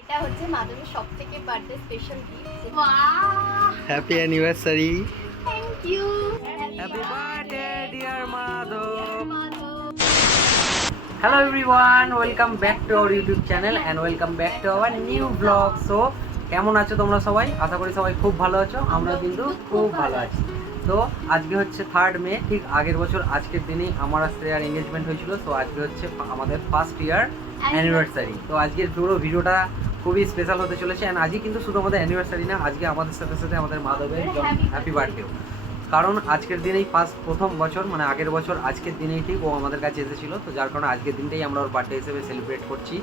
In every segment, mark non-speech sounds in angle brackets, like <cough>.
এটা হচ্ছে মাধবীর সব থেকে birthday special gift happy anniversary thank you happy birthday dear Madhab hello everyone welcome back to our YouTube channel and welcome back to our new vlog so কেমন আছো তোমরা সবাই? আশা করি সবাই খুব ভালো আছো আমরা কিন্তু খুব ভালো আছি। তো আজকে হচ্ছে থার্ড মে ঠিক আগের বছর আজকের দিনেই আমার আর শ্রেয়ার এঙ্গেজমেন্ট হয়েছিল তো আজকে হচ্ছে আমাদের ফার্স্ট ইয়ার অ্যানিভার্সারি তো আজকের পুরো ভিডিওটা খুবই স্পেশাল হতে চলেছে অ্যান্ড আজকে কিন্তু শুধু আমাদের অ্যানিভার্সারি না আজকে আমাদের সাথে সাথে আমাদের মাধবের হ্যাপি বার্থডেও কারণ আজকের দিনেই ফার্স্ট প্রথম বছর মানে আগের বছর আজকের দিনেই ঠিক ও আমাদের কাছে এসেছিল তো যার কারণে আজকের দিনটাই আমরা ওর বার্থডে হিসেবে সেলিব্রেট করছি।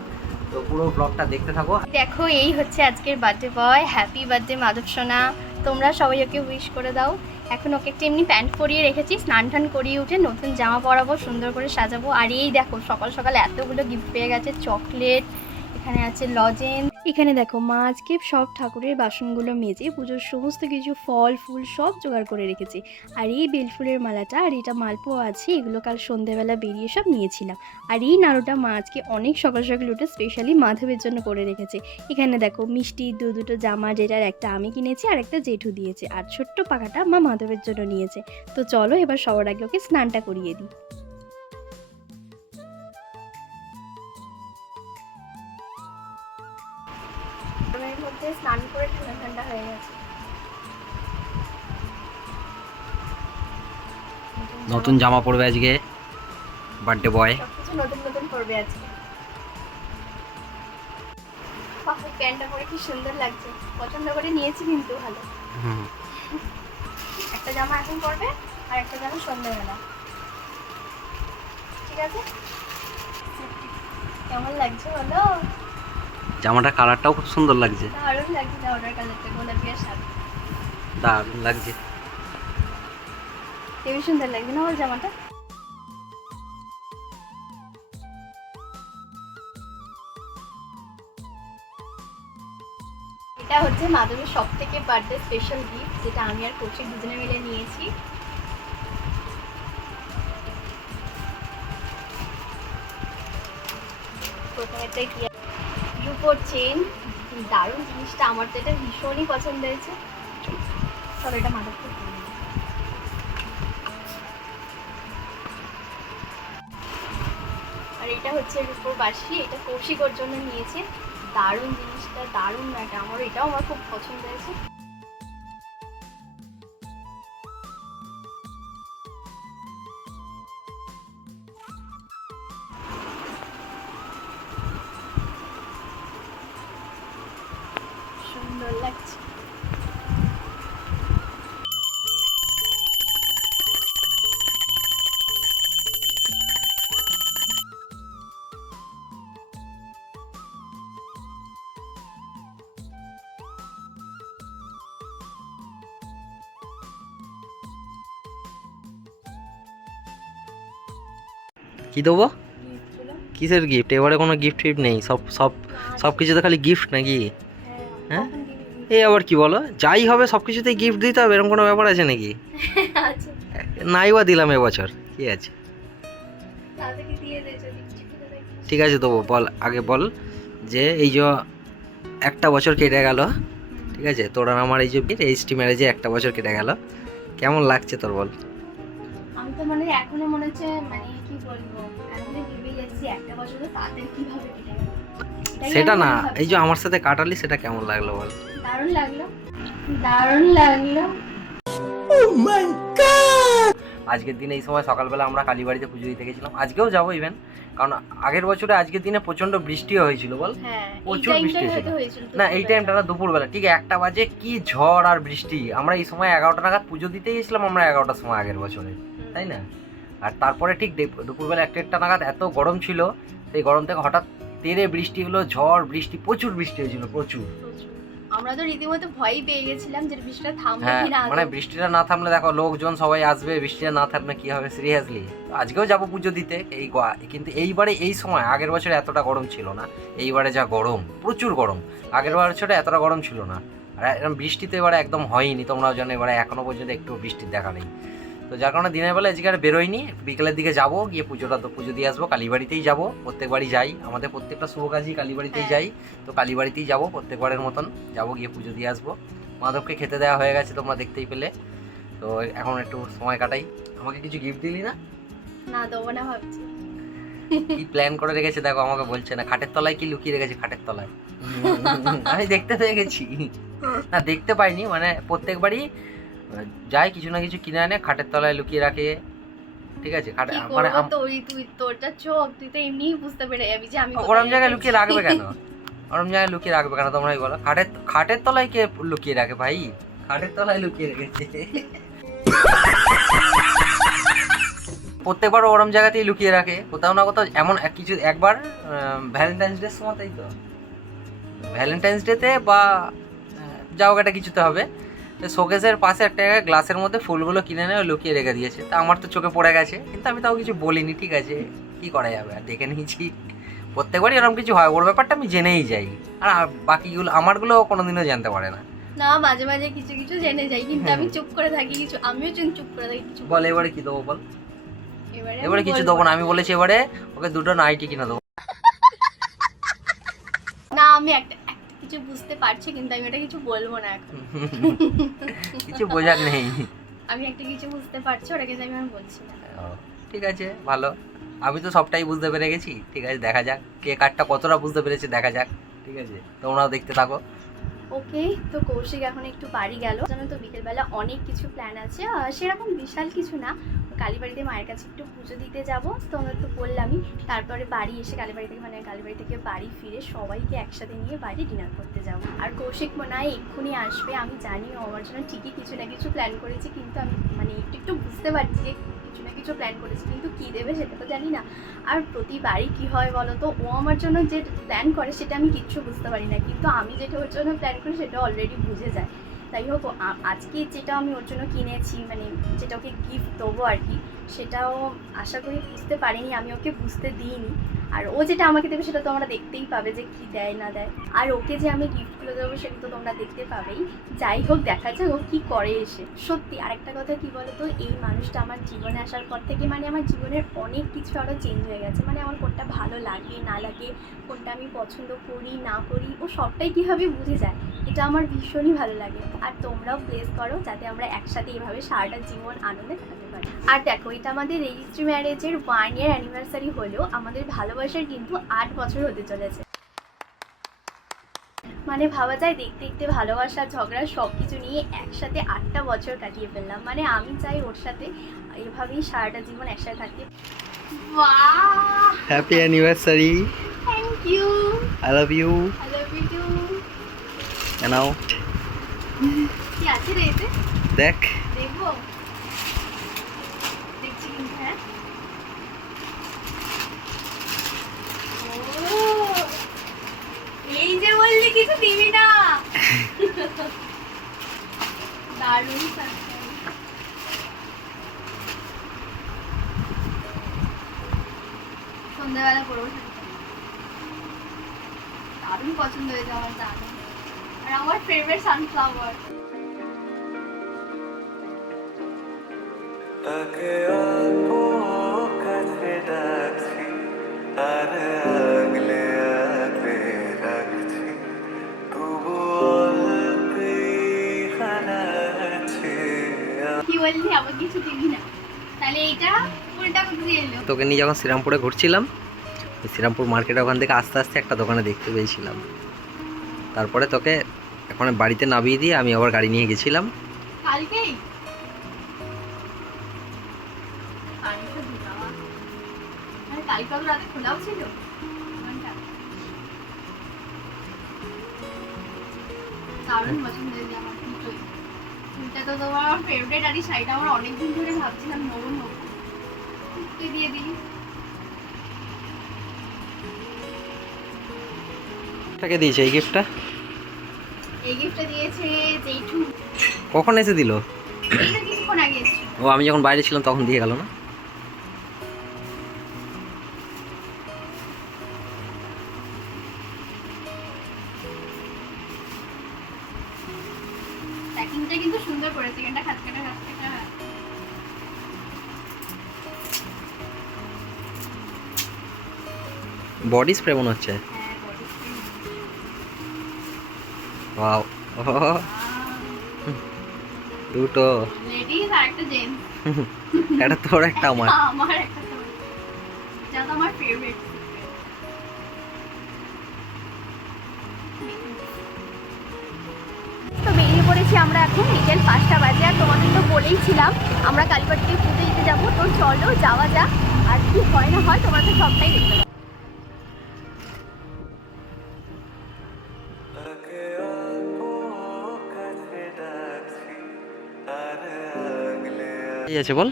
তো পুরো ব্লগটা দেখতে থাকো। দেখো এই হচ্ছে আজকের birthday boy happy birthday Madhab সোনা। তোমরা সবাই ওকে উইশ করে দাও। এখন ওকে একটু এমনি প্যান্ট পরিয়ে রেখেছি, স্নান টান করিয়ে উঠে নতুন জামা পরাবো, সুন্দর করে সাজাবো। আর এই দেখো, সকাল সকাল এতগুলো গিফট পেয়ে গেছে চকলেট এখানে আছে লজেন এখানে দেখো মা আজকে সব ঠাকুরের বাসনগুলো মেজে পুজোর সমস্ত কিছু ফল, ফুল সব জোগাড় করে রেখেছে। আর এই বেলফুলের মালাটা আর এটা মালপোয়া আছে, এগুলো কাল সন্ধেবেলা বেরিয়ে সব নিয়েছিলাম। আর এই নাড়ুটা মা আজকে অনেক সকাল সকাল উঠে স্পেশালি মাধবের জন্য করে রেখেছে। এখানে দেখো, মিষ্টি, দু দুটো জামা, যেটার একটা আমি কিনেছি আর একটা জেঠু দিয়েছে। আর ছোট্ট পাখাটা মা মাধবের জন্য নিয়েছে। তো চলো এবার সবার আগে ওকে স্নানটা করিয়ে দিই। গরমের মধ্যে স্নান করে ঠান্ডা ঠান্ডা হয়ে গেছে। নতুন জামা পড়বে আজকে বার্থডে বয় নতুন নতুন করবে আজকে। প্যান্টটা পরে কি সুন্দর লাগছে। পছন্দ করে নিয়েছি কিন্তু ভালো। একটা জামা এখন পরবে আর একটা জামা সন্ধ্যেবেলা। ঠিক আছে? কেমন লাগছে বলো? জামাটা কালারটাও খুব সুন্দর লাগছে। দারুণ লাগছে জামাটার হেবি সুন্দর লাগছে না ওর জামাটা? এটা হচ্ছে মাধবীর সব থেকে বার্থডে স্পেশাল গিফট যেটা আমি আর কৌশিক দুজনে মিলে নিয়েছি। প্রথমে একটা কি রূপোর চেন দারুণ জিনিসটা। আমার তো এটা ভীষণই পছন্দ হয়েছে। সব এটা মাথার আর এটা হচ্ছে রূপোর বাসি, এটা কৌশিকর জন্য নিয়েছে। দারুণ জিনিসটা, দারুণ এটা আমার এটাও আমার খুব পছন্দ হয়েছে। সুন্দর লাগছে। কি দেবো? কিসের গিফট এবারে কোনো গিফট ফিফট নেই। সব সব সব কিছুতে খালি গিফট নাকি? হ্যাঁ? এই আবার কি বলো? যাই হবে সব কিছুতেই গিফট দিতে হবে এরকম কোনো ব্যাপার আছে নাকি? নাই বা দিলাম এবছর কি আছে। ঠিক আছে দেবো বল আগে বল যে এই যে একটা বছর কেটে গেল ঠিক আছে? তোর আর আমার এই যে রেজিস্ট্রি ম্যারেজে একটা বছর কেটে গেল কেমন লাগছে তোর বল? আমি তো মানে এখনও মনে হচ্ছে মানে কি বলব এখনও ভেবে যাচ্ছি একটা বছর তাদের কীভাবে কেটে গেল। সেটা না এই যে আমার সাথে কাটালি সেটা কেমন লাগল বল? দারুণ লাগল। দারুণ লাগল। আজকের দিনে এই সময় সকালবেলা আমরা কালীবাড়িতে পুজো দিতে গেছিলাম। আজকেও যাব ইভেন কারণ আগের বছরে আজকের দিনে প্রচণ্ড বৃষ্টিও হয়েছিল বল? হ্যাঁ প্রচুর বৃষ্টি হয়েছিল। না এই টাইমটা না দুপুরবেলা। ঠিক একটা বাজে কি ঝড় আর বৃষ্টি। আমরা এই সময় এগারোটা নাগাদ পুজো দিতে গেছিলাম আমরা এগারোটার সময় আগের বছরে। তাই না? আর তারপরে ঠিক দুপুরবেলা একটা একটা নাগাদ এত গরম ছিল সেই গরম থেকে হঠাৎ তেরে বৃষ্টি হলো ঝড় বৃষ্টি প্রচুর বৃষ্টি হয়েছিল প্রচুর প্রচুর। আমরা তো রীতিমতো ভয়ই পেয়ে গেছিলাম যে বৃষ্টিটা থামবে হ্যাঁ কি মানে বৃষ্টিটা না থামলে দেখো লোকজন সবাই আসবে বৃষ্টিটা না থামলে কি হবে? সিরিয়াসলি আজকেও যাব পুজো দিতে এই কিন্তু এইবারে এই সময় আগের বছরে এতটা গরম ছিল না এইবারে যা গরম প্রচুর গরম। আগের বছরে এতটা গরম ছিল না। আর এরকম বৃষ্টি তো এবারে একদম হয়নি তোমরাও জানো এবারে এখনও পর্যন্ত একটু বৃষ্টির দেখা নেই। তো যার কারণে দিনের বেলা আজকে আর বেরোয়নি বিকেলের দিকে যাব গিয়ে পুজোটা তো পুজো দিয়ে আসব। কালীবাড়িতেই যাব প্রত্যেকবারই যাই। আমাদের প্রত্যেকটা শুভ কাজই কালীবাড়িতেই হ্যাঁ। যাই। তো কালীবাড়িতেই যাব প্রত্যেকবারের মতন যাব গিয়ে পুজো দিয়ে আসব। মাধবকে খেতে দেওয়া হয়ে গেছে তোমরা দেখতেই পেলে। তো এখন একটু সময় কাটাই। আমাকে কিছু গিফট দিলি না? না দেবো না ভাবছি। কি প্ল্যান করে রেখেছে? দেখো আমাকে বলছে না খাটের তলায় কি লুকিয়ে রেখেছে? খাটের তলায়। আমি দেখতে পেয়ে গেছি। না দেখতে পাইনি মানে প্রত্যেকবারই যাই কিছু না কিছু কিনে আনে খাটের তলায় লুকিয়ে রাখে। ঠিক আছে খাটে মানে তুই তুই তোরটা চোখ তুই তো এমনিই বুঝতে পেরে যাবি যে আমি ওরম জায়গায় লুকিয়ে রাখবে কেন? ওরম জায়গায় লুকিয়ে রাখবে কেন তোমরাই বলো? খাটের খাটের তলায় কে লুকিয়ে রাখে ভাই? খাটের তলায় লুকিয়ে রেখেছে। প্রত্যেকবার ওরম জায়গাতেই লুকিয়ে রাখে। কোথাও না কোথাও এমন এক কিছু একবার ভ্যালেন্টাইন্স ডে সময় তাই তো? ভ্যালেন্টাইন্স ডেতে বা আহ, যাও একটা কিছুতে হবে। শোকেসের পাশে একটা জায়গায় গ্লাসের মধ্যে ফুলগুলো কিনে ও লুকিয়ে রেখে দিয়েছে। তা আমার তো চোখে পড়ে গেছে কিন্তু আমি তাও কিছু বলিনি ঠিক আছে? কি করা যাবে? আর দেখে নিয়েছি। প্রত্যেকবারই এরকম কিছু হয় ওর ব্যাপারটা আমি জেনেই যাই। আর বাকিগুলো আমারগুলো কোনোদিনও জানতে পারে না। না মাঝে মাঝে কিছু কিছু জেনে যাই কিন্তু আমি চুপ করে থাকি কিছু আমিও চুপ করে থাকি কিছু বল এবারে কি দেবো বল? এবারে কিছু দেবো না আমি বলেছি এবারে ওকে দুটো নাইটি কিনে দেবো। না আমি একটা কিছু বুঝতে পারছি কিন্তু আমি এটা কিছু বলব না এখন। <laughs> কিছু বোঝার নেই। আমি একটা কিছু বুঝতে পারছি ওটা কিন্তু আমি আর বলছি না। ঠিক আছে ভালো। আমি তো সবটাই বুঝতে পেরে গেছি। ঠিক আছে দেখা যাক কে কারটা কতটা বুঝতে পেরেছে দেখা যাক। ঠিক আছে তোমরাও দেখতে থাকো। ওকে তো কৌশিক এখন একটু বাড়ি গেল। জানো তো বিকেলবেলা অনেক কিছু প্ল্যান আছে সেরকম বিশাল কিছু না। কালীবাড়িতে মায়ের কাছে একটু পুজো দিতে যাব। তোমরা তো বললামই, তারপরে বাড়ি এসে কালীবাড়ি থেকে মানে কালীবাড়ি থেকে বাড়ি ফিরে সবাইকে একসাথে নিয়ে বাড়ি ডিনার করতে যাব। আর কৌশিক মনে হয় এক্ষুনি আসবে, আমি জানি ও আমার জন্য ঠিকই কিছু না কিছু প্ল্যান করেছি, কিন্তু আমি মানে একটু একটু বুঝতে পারছি যে কিছু না কিছু প্ল্যান করেছি, কিন্তু কী দেবে সেটা তো জানি না। আর প্রতিবারই কি হয় বলো তো, ও আমার জন্য যে প্ল্যান করে সেটা আমি কিচ্ছু বুঝতে পারি না, কিন্তু আমি যেটা ওর জন্য প্ল্যান করি সেটা অলরেডি বুঝে যায়। তাই হোক আজকে যেটা আমি ওর জন্য কিনেছি মানে যেটা ওকে গিফট দেবো আর কি, সেটাও আশা করি বুঝতে পারিনি, আমি ওকে বুঝতে দিইনি। আর ও যেটা আমাকে দেবে সেটা তোমরা দেখতেই পাবে যে কি দেয়, না দেয়। আর ওকে যে আমি গিফটগুলো দেবো সেটা তো তোমরা দেখতে পাবেই। যাই হোক, দেখা যাক ও কি করে এসে। সত্যি, আরেকটা কথা কি বলতো? এই মানুষটা আমার জীবনে আসার পর থেকে মানে আমার জীবনের অনেক কিছু আরও চেঞ্জ হয়ে গেছে। মানে আমার কোনটা ভালো লাগে, না লাগে, কোনটা আমি পছন্দ করি, না করি, ও সবটাই কীভাবে বুঝে যায়, এটা আমার ভীষণই ভালো লাগে। আর তোমরাও প্লেস করো যাতে আমরা একসাথে এইভাবে সারাটা জীবন আনন্দে পারি আর দেখো এটা আমাদের রেজিস্ট্রি ম্যারেজের ওয়ান ইয়ার অ্যানিভার্সারি হলেও আমাদের ভালোবাসার কিন্তু আট বছর হতে চলেছে। মানে ভাবা যায় দেখতে দেখতে ভালোবাসা ঝগড়া সব কিছু নিয়ে একসাথে আটটা বছর কাটিয়ে ফেললাম। মানে আমি চাই ওর সাথে এভাবেই সারাটা জীবন একসাথে থাকতে। বাহ happy anniversary thank you I love you I love you too কি আছে রে দেখ। বললি আবার কিছু দিবি না। তাহলে এইটা উল্টা করতে এলো? তোকে নিয়ে যখন শ্রীরামপুরে ঘুরছিলাম শ্রীরামপুর মার্কেটে ওখান থেকে আস্তে আস্তে একটা দোকানে দেখতে পেয়েছিলাম। তারপরে তোকে এখন বাড়িতে নামিয়ে দিয়ে আমি আবার গাড়ি নিয়ে গেছিলাম। কালকেই কালকে মানে রাতে খোলাও ছিল? দারুণ আমার তো তোমার আমার ফেভারিট আর এই শাড়িটা আমার অনেকদিন ধরে ভাবছিলাম নেব নেব। দিয়ে দিলি কাকে দিয়েছে? এই গিফটটা এই গিফটটা দিয়েছে জেঠু। কখন এসে দিল? এইটা কিছুক্ষণ আগে ও আমি যখন বাইরে ছিলাম তখন দিয়ে গেল না? কিন্তু সুন্দর করে চিকেনটা বডি স্প্রে মনে হচ্ছে? ওয়াও দুটো। একটা এটা তোর একটা আমার। আমার আমরা এখন বিকেল পাঁচটা বাজে আর তোমাদের তো বলেইছিলাম আমরা কালীবাড়ি থেকে পুজো দিতে যাব। তো চলো যাওয়া যাক। আর কি হয় না হয় তোমরা তো সবটাই দেখতে পাবে আছে বল।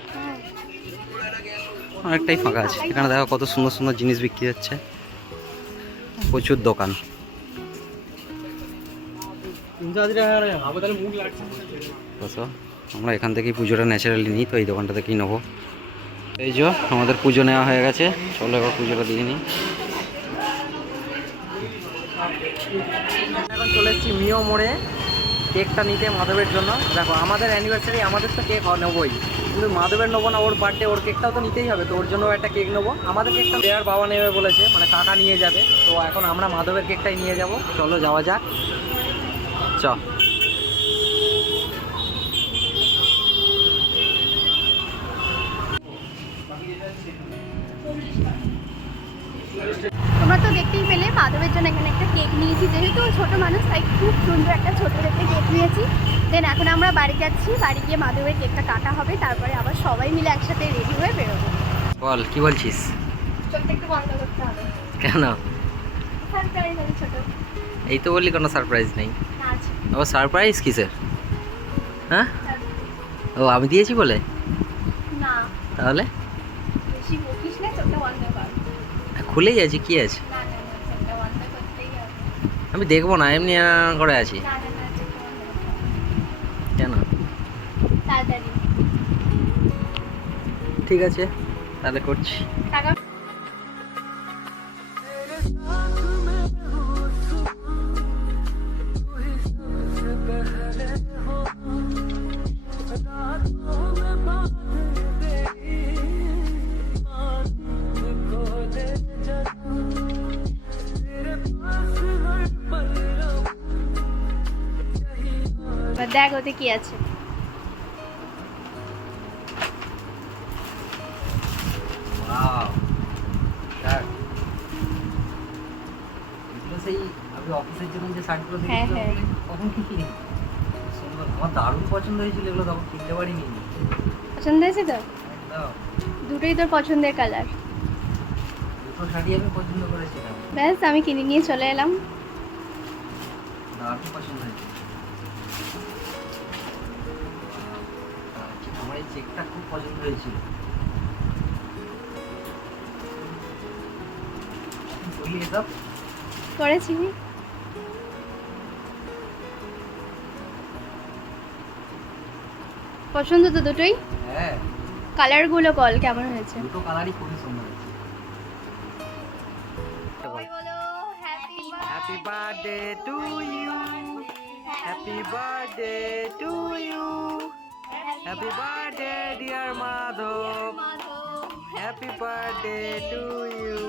অনেকটাই ফাঁকা আছে। এখানে দেখো কত সুন্দর সুন্দর জিনিস বিক্রি হচ্ছে। প্রচুর দোকান। আমরা এখান থেকেই পুজোটা ন্যাচারালি নিই, তো এই দোকানটা থেকেই নেব? এই যে, আমাদের পুজো নেওয়া হয়ে গেছে, চলো এবার পুজোটা দিয়ে নিই। এখন চলে এসেছি মিও মোড়ে, কেকটা নিতে মাধবের জন্য। দেখো, আমাদের অ্যানিভার্সারি আমাদের তো কেক নেবোই। কিন্তু মাধবের নেব না, ওর বার্থডে ওর কেকটাও তো নিতেই হবে, তো ওর জন্য একটা কেক নেব। আমাদের কেকটা দেওয়ার বাবা নেবে বলেছে মানে কাকা নিয়ে যাবে, তো এখন আমরা মাধবের কেকটাই নিয়ে যাব। চলো, যাওয়া যাক। চ তোমরা তো দেখতেই পেলে মাধবের জন্য এখানে একটা কেক নিয়েছি। যেহেতু ছোট মানুষ তাই খুব সুন্দর একটা ছোট দেখতে কেক নিয়েছি। দেন এখন আমরা বাড়ি যাচ্ছি। বাড়ি গিয়ে মাধবের কেকটা কাটা হবে। তারপরে আবার সবাই মিলে একসাথে রেডি হয়ে বেরোবো। বল কি বলছিস? চোখটা একটু বন্ধ করতে হবে। কেন? এই তো বললি কোনো সারপ্রাইজ নেই। ও সারপ্রাইজ কিসের? হ্যাঁ? ও আমি দিয়েছি বলে? না। তাহলে? খুলেই আছি কি আছে? আমি দেখব না এমনি করে আছি। কেন? ঠিক আছে তাহলে করছি। টাকা দেখ ওতে কি আছে? সেই আমি অফিসের জন্য যে শার্টগুলো হ্যাঁ, হ্যাঁ। তখন কি কিনি? আমার দারুণ পছন্দ হয়েছিল এগুলো তখন কিনতে পারিনি। পছন্দ হয়েছে তো দুটোই তোর পছন্দের কালার। দুটো শাড়ি আমি পছন্দ করেছিলাম। ব্যাস আমি কিনে নিয়ে চলে এলাম। দারুণ পছন্দ হয়েছে। চেকটা খুব পছন্দ হয়েছিল। বলি এসব করেছি পছন্দ তো দুটোই? হ্যাঁ। কালারগুলো বল কেমন হয়েছে? দুটো কালারই খুবই সুন্দর হয়েছে। Happy birthday to you happy birthday to you happy birthday dear Madhab happy birthday to you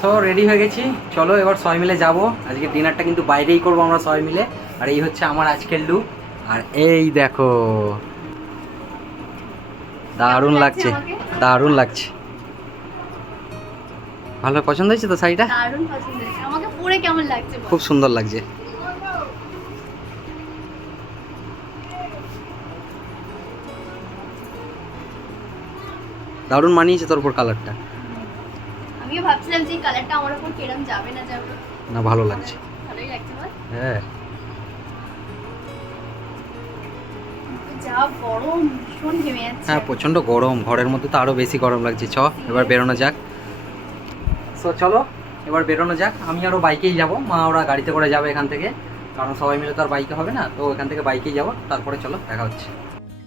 so ready হয়ে গেছি। চলো এবার সবাই মিলে যাব। আজকে ডিনারটা কিন্তু বাইরেই করব আমরা সবাই মিলে। আর এই হচ্ছে আমার আজকের লুক আর এই দেখো। দারুণ লাগছে? দারুণ লাগছে। ভালো পছন্দ হয়েছে তো শাড়িটা? দারুণ পছন্দ হয়েছে। পরে কেমন লাগছে খুব সুন্দর লাগছে। দারুণ মানিয়েছে তোর উপর কালারটা আমিও ভাবছিলাম যে কালারটা আমার উপর কিরম যাবে না যাবে। না ভালো লাগছে। ভালোই লাগছে বল। হ্যাঁ। যা গরম ভীষণ ঘেমে যাচ্ছে। হ্যাঁ প্রচণ্ড গরম। ঘরের মধ্যে তো আরও বেশি গরম লাগছে। চ এবার বেরোনো যাক। সো চলো। এবার বেরোনো যাক। আমি আরও বাইকেই যাব। মা ওরা গাড়িতে করে যাবে এখান থেকে। কারণ সবাই মিলে তো আর বাইকে হবে না। তো এখান থেকে বাইকেই যাব। তারপরে চলো দেখা হচ্ছে।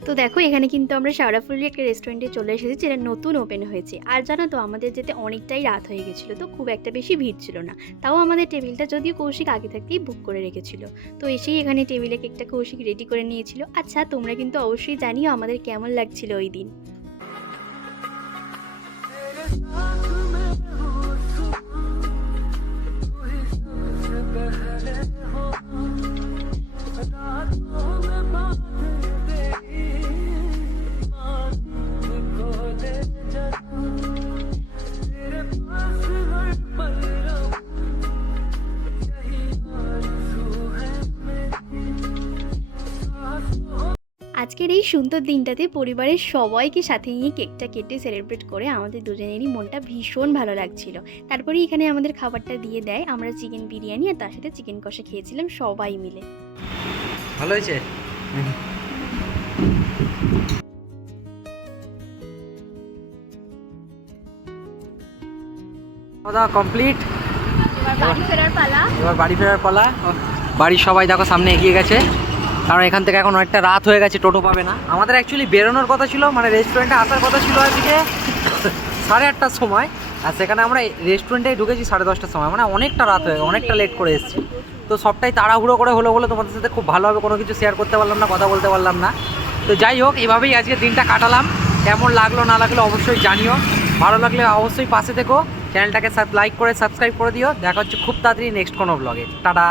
তো দেখো এখানে কিন্তু আমরা শাওড়াফুলি একটা রেস্টুরেন্টে চলে এসেছি যেটা নতুন ওপেন হয়েছে। আর জানো তো আমাদের যেতে অনেকটাই রাত হয়ে গেছিল তো খুব একটা বেশি ভিড় ছিল না। তাও আমাদের টেবিলটা যদিও কৌশিক আগে থাকতেই বুক করে রেখেছিল। তো এসেই এখানে টেবিলে কেকটা কৌশিক রেডি করে নিয়েছিল। আচ্ছা তোমরা কিন্তু অবশ্যই জানিও আমাদের কেমন লাগছিল ওই দিন। আজকের এই সুন্দর দিনটাতে পরিবারের সবাইকে সাথে নিয়ে কেকটা কেটে সেলিব্রেট করে আমাদের দুজনেরই মনটা ভীষণ ভালো লাগছিল। তারপরে এখানে আমাদের খাবারটা দিয়ে দেয়। আমরা চিকেন বিরিয়ানি আর তার সাথে চিকেন কষা খেয়েছিলাম সবাই মিলে। ভালো হয়েছে? দাওয়া কমপ্লিট এবার বাড়ি ফেরার পালা। এবার বাড়ি ফেরার পালা? বাড়ির সবাই দেখো সামনে এগিয়ে গেছে। কারণ এখান থেকে এখন অনেকটা রাত হয়ে গেছে, টোটো পাবে না। আমাদের অ্যাকচুয়ালি বেরোনোর কথা ছিল মানে রেস্টুরেন্টে আসার কথা ছিল আজকে সাড়ে আটটার সময়। আর সেখানে আমরা রেস্টুরেন্টে ঢুকেছি সাড়ে দশটার সময় মানে অনেকটা রাত হয়ে, অনেকটা লেট করে এসেছি। তো সবটাই তাড়াহুড়ো করে হলো বলে তোমাদের সাথে খুব ভালোভাবে কোনো কিছু শেয়ার করতে পারলাম না, কথা বলতে পারলাম না। তো যাই হোক, এভাবেই আজকে দিনটা কাটালাম। কেমন লাগল, না লাগল অবশ্যই জানিও। ভালো লাগলে অবশ্যই পাশে থেকো। চ্যানেলটাকে লাইক করে সাবস্ক্রাইব করে দিও। দেখা হচ্ছে খুব তাড়াতাড়ি নেক্সট কোনো ব্লগে টাটা!